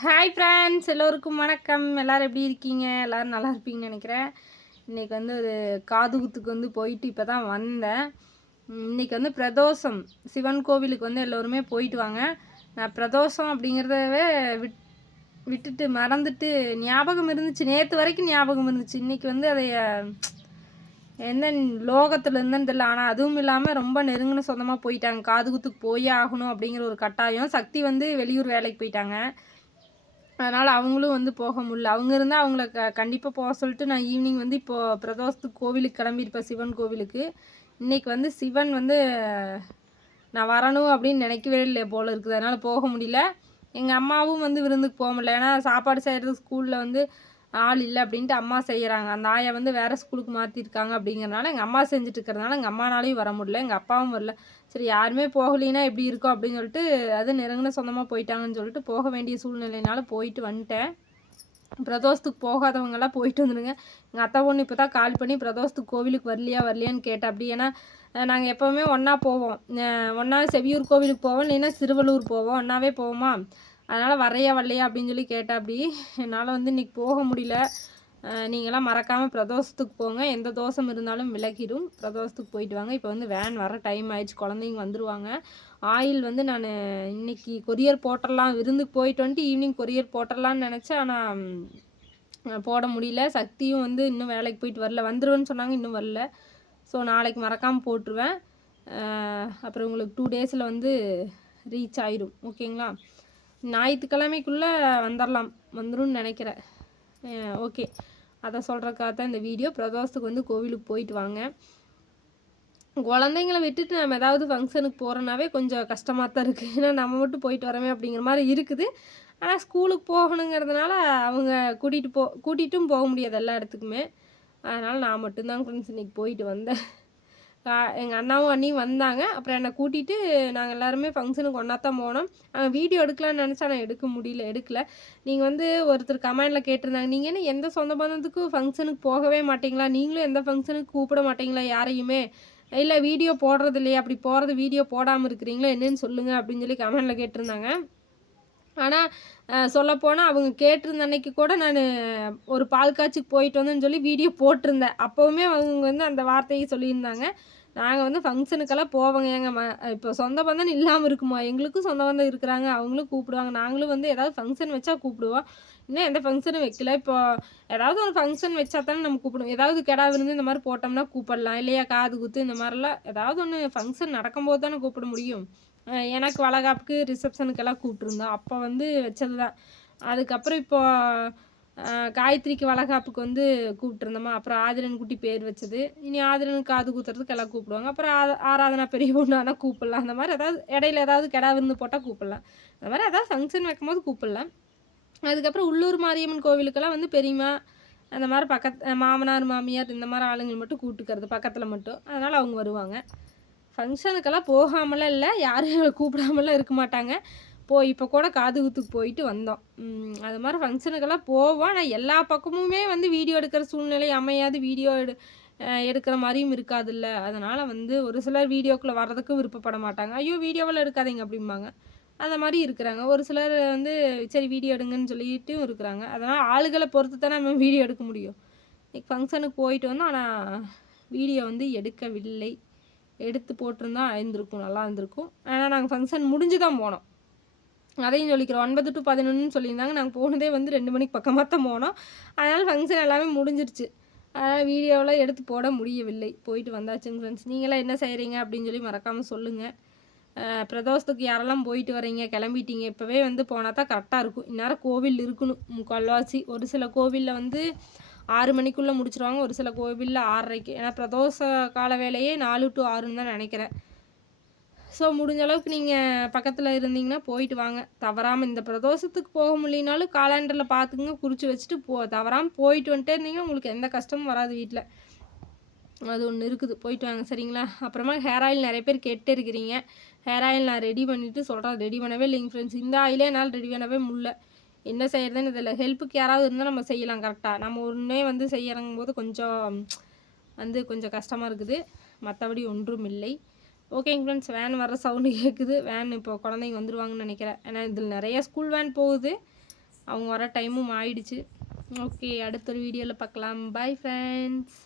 Hi friends எல்லோருக்கும் வணக்கம். எல்லோரும் எப்படி இருக்கீங்க? எல்லோரும் நல்லா இருப்பீங்கன்னு நினைக்கிறேன். இன்றைக்கி வந்து ஒரு காதுகுத்துக்கு வந்து போயிட்டு இப்போ தான் வந்தேன். இன்றைக்கி வந்து பிரதோஷம். சிவன் கோவிலுக்கு வந்து எல்லோருமே போயிட்டு வாங்க. நான் பிரதோஷம் அப்படிங்கிறதவே விட் விட்டுட்டு மறந்துட்டு ஞாபகம் இருந்துச்சு. நேற்று வரைக்கும் ஞாபகம் இருந்துச்சு. இன்றைக்கி வந்து அதை என்ன லோகத்தில் இருந்தேன்னு தெரியல. ஆனால் அதுவும் இல்லாமல் ரொம்ப நெருங்கின சொந்தமாக போயிட்டாங்க. காது குத்துக்கு போயே ஆகணும் அப்படிங்கிற ஒரு கட்டாயம். சக்தி வந்து வெளியூர் வேலைக்கு போயிட்டாங்க. அதனால் அவங்களும் வந்து போக முடியல. அவங்க இருந்தால் அவங்கள க கண்டிப்பாக போக சொல்லிட்டு நான் ஈவினிங் வந்து இப்போது பிரதோஷத்துக்கு கோவிலுக்கு கிளம்பியிருப்பேன் சிவன் கோவிலுக்கு. இன்றைக்கி வந்து சிவன் வந்து நான் வரணும் அப்படின்னு நினைக்கவே இல்லை போல் இருக்குது. அதனால் போக முடியல. எங்கள் அம்மாவும் வந்து விருந்துக்கு போக முடியல. ஏன்னா சாப்பாடு செய்கிறது ஸ்கூலில் வந்து ஆள் இல்லை அப்படின்ட்டு அம்மா செய்கிறாங்க அந்த ஆயை வந்து வேறு ஸ்கூலுக்கு மாற்றிருக்காங்க அப்படிங்கிறனால எங்கள் அம்மா செஞ்சுட்டு இருக்கிறதுனால எங்கள் அம்மானாலையும் வர முடியல எங்கள் அப்பாவும் வரல. சரி யாருமே போகலினா எப்படி இருக்கும் அப்படின்னு சொல்லிட்டு அது நெருங்கின சொந்தமாக போயிட்டாங்கன்னு சொல்லிட்டு போக வேண்டிய சூழ்நிலையினால போயிட்டு வந்துட்டேன். பிரதோஷத்துக்கு போகாதவங்கெல்லாம் போயிட்டு வந்துடுங்க எங்கள் அத்தை பொண்ணு இப்போ தான் கால் பண்ணி பிரதோஷத்துக்கு கோவிலுக்கு வரலையா வரலையான்னு கேட்டேன் அப்படி. ஏன்னா நாங்கள் எப்போவுமே ஒன்றா போவோம். ஒன்றா செவியூர் கோவிலுக்கு போவோம் இல்லைன்னா சிறுவலூர் போவோம். ஒன்றாவே போவோமா? அதனால் வரையா வரலையா அப்படின்னு சொல்லி கேட்டேன் அப்படி. என்னால் வந்து இன்றைக்கி போக முடியல. நீங்களாம் மறக்காமல் பிரதோஷத்துக்கு போங்க. எந்த தோஷம் இருந்தாலும் விலகிடும். பிரதோஷத்துக்கு போயிட்டு வாங்க. இப்போ வந்து வேன் வர டைம் ஆயிடுச்சு. குழந்தைங்க வந்துடுவாங்க ஆயில் வந்து நான் இன்னைக்கு கொரியர் போட்டுடலாம் விருந்துக்கு போயிட்டு வந்துட்டு ஈவினிங் கொரியர் போட்டுடலான்னு நினச்சேன். ஆனால் போட முடியல. சக்தியும் வந்து இன்னும் வேலைக்கு போயிட்டு வரல. வந்துடுவேன்னு சொன்னாங்க இன்னும் வரல. ஸோ நாளைக்கு மறக்காமல் போட்டுருவேன். அப்புறம் உங்களுக்கு டூ டேஸில் வந்து ரீச் ஆயிடும் ஓகேங்களா ஞாயிற்றுக்கிழமைக்குள்ளே வந்துடலாம் வந்துடும்னு நினைக்கிறேன். ஓகே. அதை சொல்கிறக்காக தான் இந்த வீடியோ. பிரதோஷத்துக்கு வந்து கோவிலுக்கு போயிட்டு வாங்க. குழந்தைங்கள விட்டுட்டு நம்ம ஏதாவது ஃபங்க்ஷனுக்கு போகிறோன்னாவே கொஞ்சம் கஷ்டமாக தான் இருக்குது ஏன்னா நம்ம மட்டும் போயிட்டு வரமே அப்படிங்கிற மாதிரி இருக்குது. ஆனால் ஸ்கூலுக்கு போகணுங்கிறதுனால அவங்க கூட்டிகிட்டு போ கூட்டிகிட்டும் போக முடியாது எல்லா இடத்துக்குமே. அதனால் நான் மட்டும்தான் ஃப்ரெண்ட்ஸ் இன்றைக்கி போயிட்டு வந்தேன். எங்கள் அண்ணாவும் அண்ணியும் வந்தாங்க. அப்புறம் என்னை கூட்டிகிட்டு நாங்கள் எல்லாருமே ஃபங்க்ஷனுக்கு ஒன்றா தான் போனோம். வீடியோ எடுக்கலான்னு நினச்சா நான் எடுக்க முடியல எடுக்கல. நீங்கள் வந்து ஒருத்தர் கமெண்டில் கேட்டிருந்தாங்க. நீங்கள் என்ன எந்த சொந்த பந்தத்துக்கும் ஃபங்க்ஷனுக்கு போகவே மாட்டிங்களா? நீங்களும் எந்த ஃபங்க்ஷனுக்கு கூப்பிட மாட்டிங்களா யாரையுமே? இல்லை வீடியோ போடுறது இல்லையா? அப்படி போகிறது வீடியோ போடாமல் இருக்கிறீங்களா? என்னன்னு சொல்லுங்கள் அப்படின்னு சொல்லி கமெண்டில் கேட்டிருந்தாங்க. ஆனால் சொல்லப்போனால் அவங்க கேட்டிருந்த அன்னைக்கு கூட நான் ஒரு பால் காய்ச்சிக்கு போயிட்டு வந்தேன்னு சொல்லி வீடியோ போட்டிருந்தேன். அப்போவுமே அவங்க வந்து அந்த வார்த்தையை சொல்லியிருந்தாங்க. நாங்கள் வந்து ஃபங்க்ஷனுக்கெல்லாம் போவோங்க. ஏங்க ம இப்போ சொந்த பந்தம் இல்லாமல் இருக்குமா? எங்களுக்கும் சொந்த பந்தம் இருக்கிறாங்க. அவங்களும் கூப்பிடுவாங்க. நாங்களும் வந்து ஏதாவது ஃபங்க்ஷன் வச்சா கூப்பிடுவோம். இன்னும் எந்த ஃபங்க்ஷனும் வைக்கல. இப்போ ஏதாவது ஒரு ஃபங்க்ஷன் வச்சா தானே நம்ம கூப்பிடுவோம் ஏதாவது கிடா விருந்து இந்த மாதிரி போட்டோம்னா கூப்பிடலாம். இல்லையா காது குத்து இந்த மாதிரிலாம் ஏதாவது ஒன்று ஃபங்க்ஷன் நடக்கும்போது தானே கூப்பிட முடியும். எனக்கு வளகாப்புக்கு ரிசப்ஷனுக்கெல்லாம் கூப்பிட்ருந்தோம் அப்போ வந்து வச்சது தான் அதுக்கப்புறம் இப்போது காயத்ரிக்கு வளகாப்புக்கு வந்து கூப்பிட்ருந்தோமா அப்புறம் ஆதிரன் குட்டி பேர் வச்சது. இனி ஆதிரனுக்கு காது குத்துறதுக்கு எல்லாம் கூப்பிடுவாங்க. அப்புறம் ஆ ஆராதனா பெரிய பொண்ணானா கூப்பிடலாம். அந்த மாதிரி ஏதாவது இடையில ஏதாவது கிடா விருந்து போட்டால் கூப்பிடலாம். அந்த மாதிரி ஏதாவது ஃபங்க்ஷன் வைக்கும்போது கூப்பிடலாம். அதுக்கப்புறம் உள்ளூர் மாரியம்மன் கோவிலுக்கெல்லாம் வந்து பெரியமா அந்த மாதிரி பக்கத்து மாமனார் மாமியார் இந்த மாதிரி ஆளுங்கள் மட்டும் கூப்பிட்டுக்கிறது பக்கத்தில் மட்டும். அதனால் அவங்க வருவாங்க. ஃபங்க்ஷனுக்கெல்லாம் போகாமலாம் இல்லை. யாரும் கூப்பிடாமலாம் இருக்க மாட்டாங்க. போய் இப்போ கூட காது குத்துக்கு போயிட்டு வந்தோம். அது மாதிரி ஃபங்க்ஷனுக்கெல்லாம் போவோம். ஆனால் எல்லா பக்கமுமே வந்து வீடியோ எடுக்கிற சூழ்நிலை அமையாது. வீடியோ எடு எடுக்கிற மாதிரியும் இருக்காதுல்ல. அதனால் வந்து ஒரு சிலர் வீடியோக்குள்ளே வர்றதுக்கும் விருப்பப்பட மாட்டாங்க. ஐயோ வீடியோவில் எடுக்காதீங்க அப்படிம்பாங்க. அந்த மாதிரி இருக்கிறாங்க. ஒரு சிலர் வந்து சரி வீடியோ எடுங்கன்னு சொல்லிட்டும் இருக்கிறாங்க. அதனால் ஆளுகளை பொறுத்து தான் நம்ம வீடியோ எடுக்க முடியும். இன்னைக்கு ஃபங்க்ஷனுக்கு போயிட்டு வந்தோம். ஆனால் வீடியோ வந்து எடுக்கவில்லை. எடுத்து போட்டிருந்தா இருந்திருக்கும் நல்லா இருந்திருக்கும். ஆனால் நாங்கள் ஃபங்க்ஷன் முடிஞ்சு தான் போனோம். அதையும் சொல்லிக்கிறோம். ஒன்பது டு பதினொன்று சொல்லியிருந்தாங்க. நாங்கள் போனதே வந்து ரெண்டு மணிக்கு பக்கமாக தான் போனோம். அதனால் ஃபங்க்ஷன் எல்லாமே முடிஞ்சிருச்சு. அதனால் வீடியோவில் எடுத்து போட முடியவில்லை. போயிட்டு வந்தாச்சுங்க ஃப்ரெண்ட்ஸ் நீங்களாம் என்ன செய்கிறீங்க அப்படின்னு சொல்லி மறக்காமல் சொல்லுங்கள் பிரதோஷத்துக்கு யாரெல்லாம் போயிட்டு வரீங்க கிளம்பிட்டீங்க இப்போவே வந்து போனால் தான் கரெக்டாக இருக்கும். இந்நேரம் கோவில் இருக்கணும். முக்கால்வாசி. ஒரு சில கோவிலில் வந்து ஆறு மணிக்குள்ளே முடிச்சிருவாங்க. ஒரு சில கோவிலில் ஆறரைக்கு. ஏன்னா பிரதோஷ கால வேலையே நாலு டு ஆறுன்னு தான் நினைக்கிறேன். ஸோ முடிஞ்ச அளவுக்கு நீங்கள் பக்கத்தில் இருந்தீங்கன்னா போயிட்டு வாங்க. தவறாமல் இந்த பிரதோஷத்துக்கு போக முடியினாலும் காலண்டரில் பார்த்துங்க குறித்து வச்சுட்டு போ தவறாமல் போயிட்டு வந்துட்டே இருந்தீங்கன்னா உங்களுக்கு எந்த கஷ்டமும் வராது வீட்டில் அது ஒன்று இருக்குது. போயிட்டு வாங்க சரிங்களா? அப்புறமா ஹேர் ஆயில் நிறைய பேர் கெட்டு இருக்கிறீங்க. ஹேர் ஆயில் நான் ரெடி பண்ணிவிட்டு சொல்கிறேன் ரெடி பண்ணவே இல்லைங்க ஃப்ரெண்ட்ஸ் இந்த ஆயிலே என்னால் ரெடி பண்ணவே முடியல. என்ன செய்கிறதுன்னு இதில் ஹெல்ப்புக்கு யாராவது இருந்தால் நம்ம செய்யலாம் கரெக்டாக நம்ம ஒன்றே வந்து செய்யறங்கும் போது கொஞ்சம் வந்து கொஞ்சம் கஷ்டமாக இருக்குது. மற்றபடி ஒன்றும் இல்லை. ஓகேங்க ஃப்ரெண்ட்ஸ் வேன் வர சவுண்டு கேட்குது வேன் இப்போ குழந்தைங்க வந்துடுவாங்கன்னு நினைக்கிறேன். ஏன்னா இதில் நிறைய ஸ்கூல் வேன் போகுது. அவங்க வர டைமும் ஆயிடுச்சு. ஓகே அடுத்த ஒரு வீடியோவில் பார்க்கலாம். Bye friends